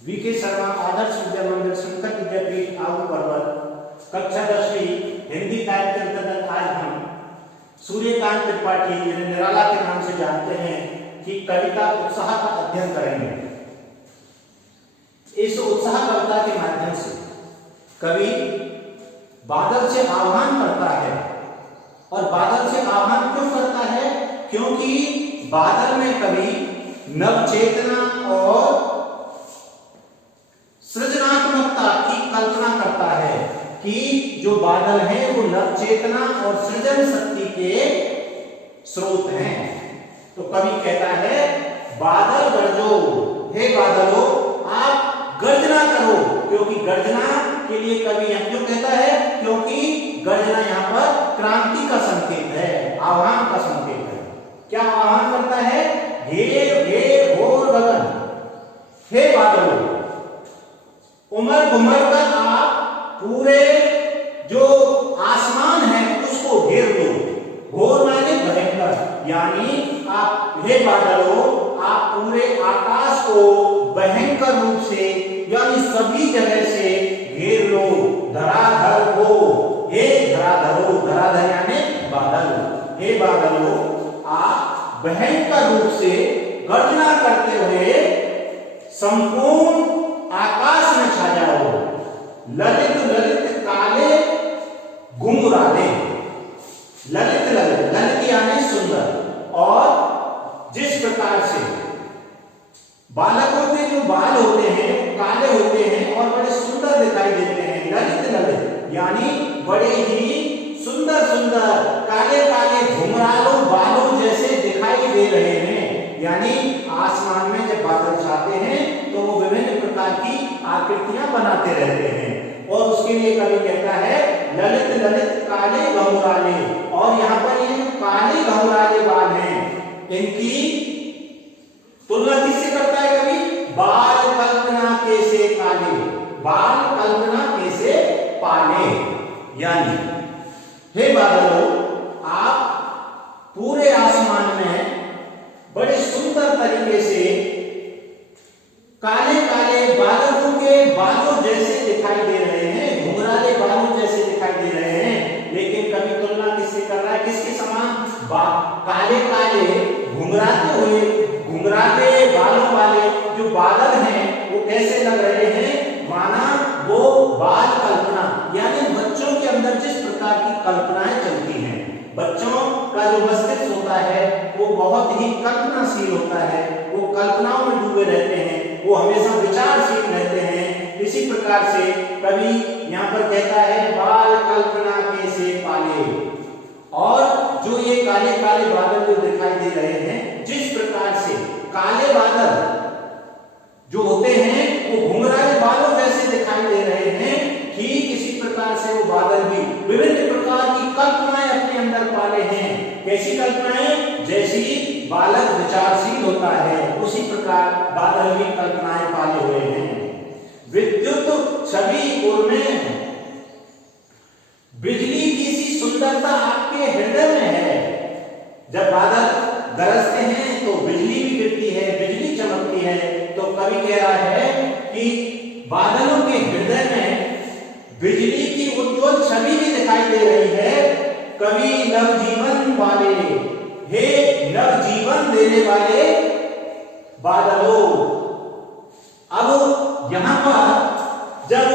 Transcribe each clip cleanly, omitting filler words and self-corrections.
VK Sharma, Adarsh Vidya मंदिर, शंकर विद्यापीठ, आबू पर्वत, कक्षा 10वीं, हिंदी काव्य के अंतर्गत आज हम सूर्यकांत त्रिपाठी जिन्हें निराला के नाम से जानते हैं कि कविता उत्साह का अध्ययन करेंगे। इस उत्साह कविता के माध्यम से कवि बादल से आह्वान करता है। और बादल से आह्वान क्यों करता है? क्योंकि बादल में कवि नवचेतना और सृजनात्मकता की कल्पना करता है कि जो बादल हैं वो नवचेतना और सृजन शक्ति के स्रोत हैं। तो कवि कहता है बादल गरजो, हे बादलों आप गर्जना करो। क्योंकि गर्जना के लिए कवि यहाँ क्यों कहता है? क्योंकि गर्जना यहाँ पर क्रांति का संकेत है, आह्वान का संकेत है। क्या आह्वान करता है? घेर घेर घोर गगन, हे बादलों उमड़ घुमड़ कर आप पूरे जो आसमान है उसको घेर लो। घोर माने भयंकर, यानी आप हे बादलों आप पूरे आकाश को भयंकर रूप से यानी सभी जगह से घेर लो। धराधर को, हे धराधरो, धराधर यानी बादल, हे बादलों आप भयंकर रूप से गर्जना करते हुए संपूर्ण आकाश में छा जाओ। ललित ललित काले घुंघराले, ललित ललित, ललित यानी सुंदर। और जिस प्रकार से बालकों के जो बाल होते हैं काले होते हैं और बड़े सुंदर दिखाई देते हैं, ललित ललित यानी बड़े ही सुंदर सुंदर काले काले घुंघरालों बालों जैसे दिखाई दे रहे हैं। यानी आसमान में जब बादल छाते हैं तो वो विभिन्न प्रकार की आकृतियां बनाते रहते हैं। और उसके लिए कवि कहता है ललित ललित काले घुंघराले। और यहाँ पर ये काले घुंघराले बाल हैं इनकी तुलना किससे करता है कवि? बाल कल्पना कैसे काले, बाल कल्पना कैसे पाले। यानी हे बादलों आप पूरे आसमान में बड़े सुंदर तरीके से काले काले बादलों के बालों जैसे दिखाई दे रहे हैं, घुंघराले बालों जैसे दिखाई दे रहे हैं। लेकिन कवि तुलना किससे कर रहा है? किसके समान? काले काले घुंघराते हुए घुंघराते बालों वाले जो बादल हैं वो कैसे लग रहे हैं? माना वो बाल कल्पना यानी बच्चों के अंदर जिस प्रकार की कल्पनाएं चलती हैं, बच्चों का जो मस्तिष्क होता है वो बहुत ही कल्पनाशील होता है, वो कल्पनाओं में डूबे रहते हैं, वो हमेशा विचारशील रहते हैं। इसी प्रकार से कवि यहाँ पर कहता है बाल कल्पना कैसे पाले। और जो ये काले काले बादल जो दिखाई दे रहे हैं, जिस प्रकार से काले बादल जो होते हैं वो घुंघराले बालों जैसे दिखाई दे रहे हैं, ठीक इसी प्रकार से वो बादल भी विभिन्न प्रकार की कल्पनाएं अपने अंदर पाले हैं। कैसी कल्पनाएं? जैसी बालक विचारशील होता है उसी प्रकार बादल भी कल्पनाएं पाले हुए हैं। विद्युत छवि उर्में, बिजली की सी सुंदरता आपके हृदय में है। जब बादल गरजते हैं तो बिजली भी गिरती है, बिजली चमकती है। तो कवि कह रहा है कि बादलों के हृदय में बिजली की उज्ज्वल छवि भी दिखाई दे रही है। कवि नवजीवन वाले, हे नवजीवन देने वाले बादलों। अब यहां पर जब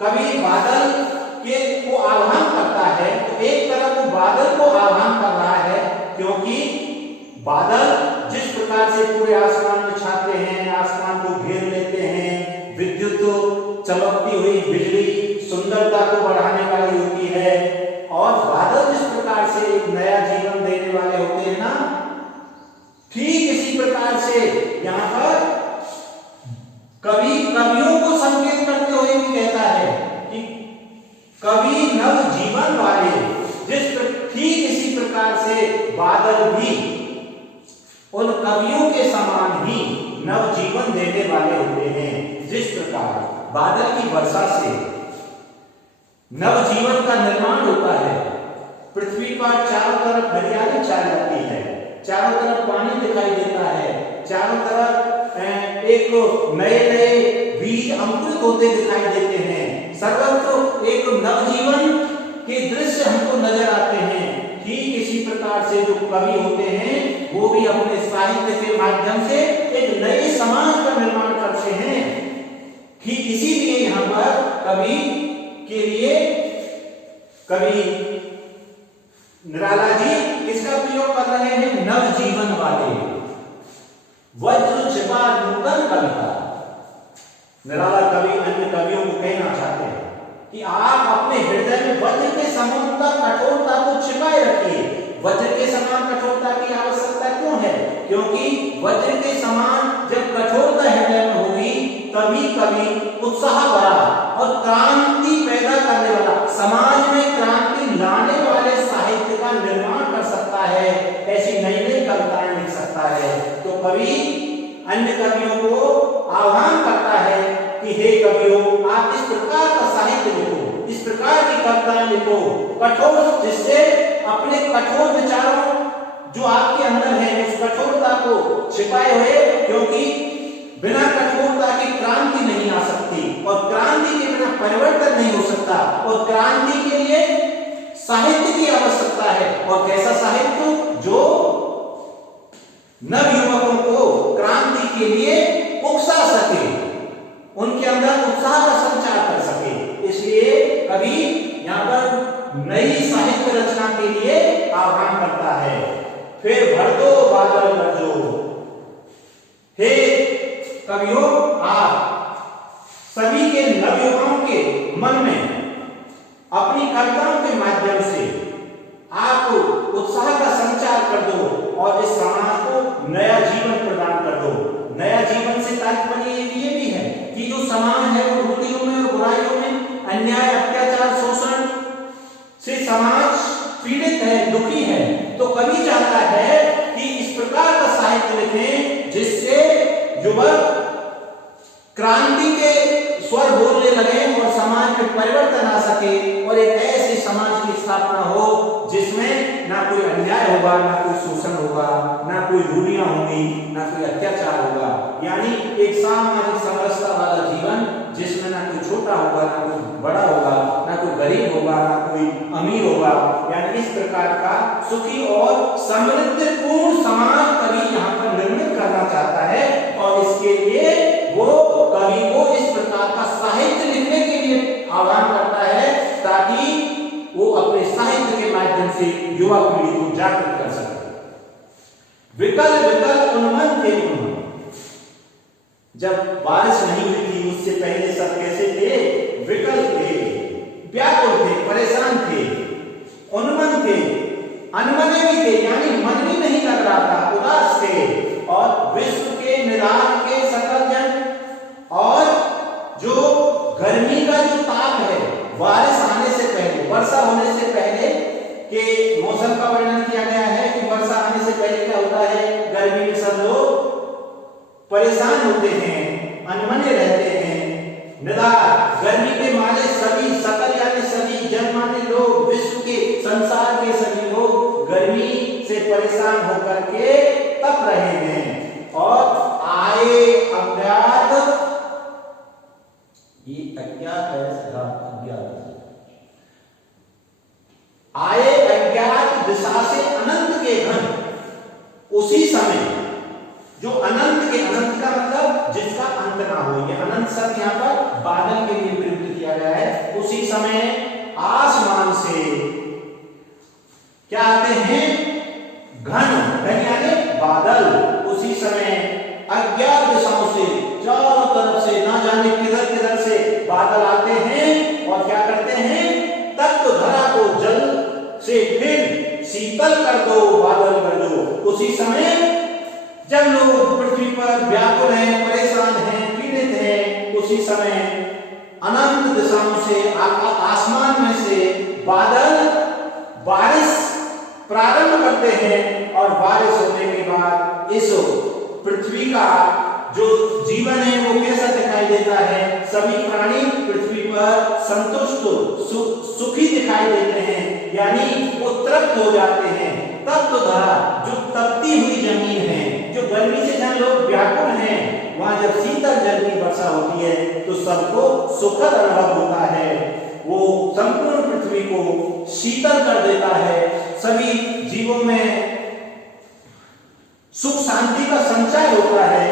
कवि बादल के को आह्वान करता है तो एक तरफ वो बादल को आह्वान कर रहा है, क्योंकि बादल जिस प्रकार से पूरे आसमान में छाते हैं, आसमान को घेर लेते हैं, विद्युत चमकती हुई बिजली सुंदरता को बढ़ाने वाली होती है, और बादल जिस प्रकार से एक नया जीवन देने वाले होते हैं ना, ठीक इसी प्रकार से यहाँ पर कवि कवियों को संकेत करते हुए भी कहता है कि कवि नव जीवन वाले, ठीक इसी प्रकार से बादल भी उन कवियों के समान ही नव जीवन देने वाले होते हैं। जिस प्रकार बादल की वर्षा से नव जीवन का निर्माण होता है, पृथ्वी पर चारों तरफ हरियाली छा जाती है, चारों तरफ पानी दिखाई देता है, चारों तरफ एक नए नए बीज अंकुरित होते दिखाई देते हैं। सर्वत्र एक नवजीवन के दृश्य हमको नजर आते हैं। ठीक इसी प्रकार से जो कवि होते हैं वो भी अपने साहित्य के माध्यम से एक नए समाज का निर्माण करते हैं। ठीक इसीलिए यहाँ पर कवि के लिए कवि निराला जी किसका प्रयोग कर रहे हैं? नवजीवन वाले वज्र छिपा नूतन कविता। निराला कवि अन्य कवियों को कहना चाहते हैं कि आप अपने हृदय में वज्र के समान कठोरता को छिपाए रखिए। वज्र के समान कठोरता की आवश्यकता क्यों है? क्योंकि वज्र के समान जब कठोरता हृदय में होगी तभी कवि उत्साह भरा और क्रांति पैदा करने वाला, समाज में क्रांति लाने वाले साहित्य का निर्माण कर सकता है। ऐसी नई नई कविताएं लिख सकता है। तो कवि अन्य कवियों को आह्वान करता है कि हे कवियों, आप इस प्रकार का साहित्य लिखो, इस प्रकार की कविताएं लिखो, कठोर, जिससे अपने कठोर विचारों जो आपके अंदर है उस कठोरता को छिपाए हुए, क्योंकि बिना कठोरता की क्रांति नहीं आ सकती और क्रांति के बिना परिवर्तन नहीं हो सकता और क्रांति के लिए साहित्य की आवश्यकता है। और कैसा साहित्य? जो नवयुवकों को क्रांति के लिए उकसा सके, उनके अंदर उत्साह का संचार कर सके। इसलिए कवि यहाँ पर नई साहित्य रचना के लिए आह्वान करता है। फिर भर दो बादल गरजो। हे कवियों, आप सभी के नवयुवकों के मन में अपनी कविताओं के माध्यम से आप उत्साह का संचार कर दो और इस समाज को नया जीवन प्रदान कर दो। नया जीवन से तात्पर्य ये भी है कि जो समाज है वो रूढ़ियों में और बुराइयों में, अन्याय, अत्याचार, शोषण से समाज पीड़ित है, दुखी है। तो कवि चाहता है कि इस प्रकार का साहित्य लिखें जिससे युवक क्रांति के स्वर बोलने लगे और समाज में परिवर्तन आ सके और एक ऐसे समाज की स्थापना हो जिसमें ना कोई अन्याय होगा, ना कोई शोषण होगा, ना कोई रूढ़ियां होंगी, ना कोई अत्याचार होगा। यानी एक सामाजिक समरसता वाला जीवन जिसमें ना कोई छोटा होगा, ना कोई बड़ा होगा, ना कोई गरीब होगा, ना कोई अमीर होगा। यानी इस प्रकार का सुखी और समृद्धपूर्ण समाज कवि यहाँ पर निर्मित करना चाहता है और इसके लिए वो कवि को इस प्रकार का साहित्य लिखने के लिए आह्वान करता है ताकि वो अपने साहित्य के माध्यम से युवा पीढ़ी को जागृत कर सके। विकल विकल उन्मन थे उन्मन। जब बारिश नहीं हुई थी उससे पहले सब कैसे थे? विकल थे, व्याकुल थे, परेशान थे, उन्मन थे, अनमने भी थे, यानी मन भी नहीं लग रहा था, उदास थे। और विश्व के निराग के सकल जन और जो गर्मी का जो ताप है, बारिश आने से पहले, वर्षा होने से पहले के मौसम का वर्णन किया गया है कि वर्षा आने से पहले क्या होता है? गर्मी में सब लोग परेशान होते हैं, अनमने रहते हैं, निराग, गर्मी के मारे सभी सकल यानी सभी जनमान्य लोग, विश्व के, संसार के सभी लोग गर्मी से परेशान होकर के तप रहे हैं। और आए अज्ञात, ये अज्ञात है, अज्ञात आए अज्ञात दिशा से अनंत के घन। उसी समय जो अनंत के, अनंत का मतलब जिसका अंत ना हो, ये अनंत शब्द यहाँ पर बादल के लिए प्रयुक्त किया गया है। उसी समय आसमान से क्या आते हैं? घन, घन यानी बादल। उसी समय अज्ञात दिशाओं से, चारों तरफ से, ना जाने किधर किधर से बादल आते हैं और क्या करते हैं? तत्व धरा को जल से फिर शीतल कर दो, बादल कर दो। उसी समय जब लोग पृथ्वी पर व्याकुल हैं, परेशान हैं, पीड़ित हैं, उसी समय अनंत दिशाओं से, आसमान में से बादल बारिश प्रारंभ करते हैं और बारिश होने के बाद इस पृथ्वी का जो जीवन है वो कैसा दिखाई देता है? सभी प्राणी पृथ्वी पर संतुष्ट, सुखी दिखाई देते हैं, यानी वो तृप्त हो जाते हैं। तप्त धरा, जो तपती हुई जमीन है, जो गर्मी से जहां लोग व्याकुल हैं, वहां जब शीतल जल की वर्षा होती है तो सबको सुखद अनुभव होता है, वो संपूर्ण पृथ्वी को शीतल कर देता है, सभी जीवों में सुख शांति का संचार होता है,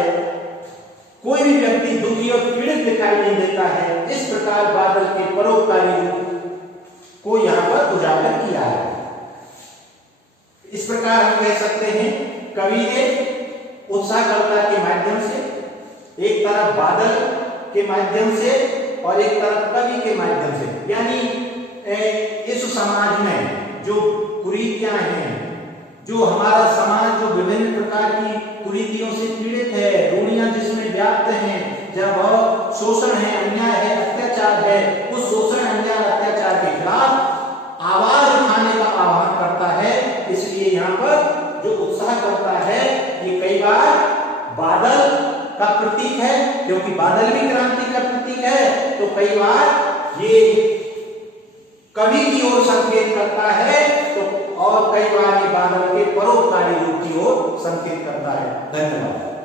कोई भी व्यक्ति दुखी और पीड़ित दिखाई नहीं देता है। इस प्रकार बादल के परोपकारी रूप को यहाँ पर उजागर किया है। इस प्रकार हम कह सकते हैं कवि ने उत्साहकर्ता के माध्यम से, एक तरफ बादल के माध्यम से और एक तरफ कवि के माध्यम से, यानी इस समाज में जो कुरीतियां हैं, जो हमारा समाज जो विभिन्न प्रकार की कुरीतियों से पीड़ित है, रूढ़ियां जिसमें व्याप्त हैं, जब बहुत शोषण है, अन्याय है, अत्याचार है, उस शोषण अन्याय अत्याचार के खिलाफ आवाज उठाने का आह्वान करता है। इसलिए यहाँ पर जो उत्साह करता है ये कई बार बादल का प्रतीक है, क्योंकि बादल भी क्रांति का प्रतीक है, तो कई बार ये कवि की ओर संकेत करता है, तो और कई बार ये बादल के परोपकारी रूप की ओर संकेत करता है। धन्यवाद।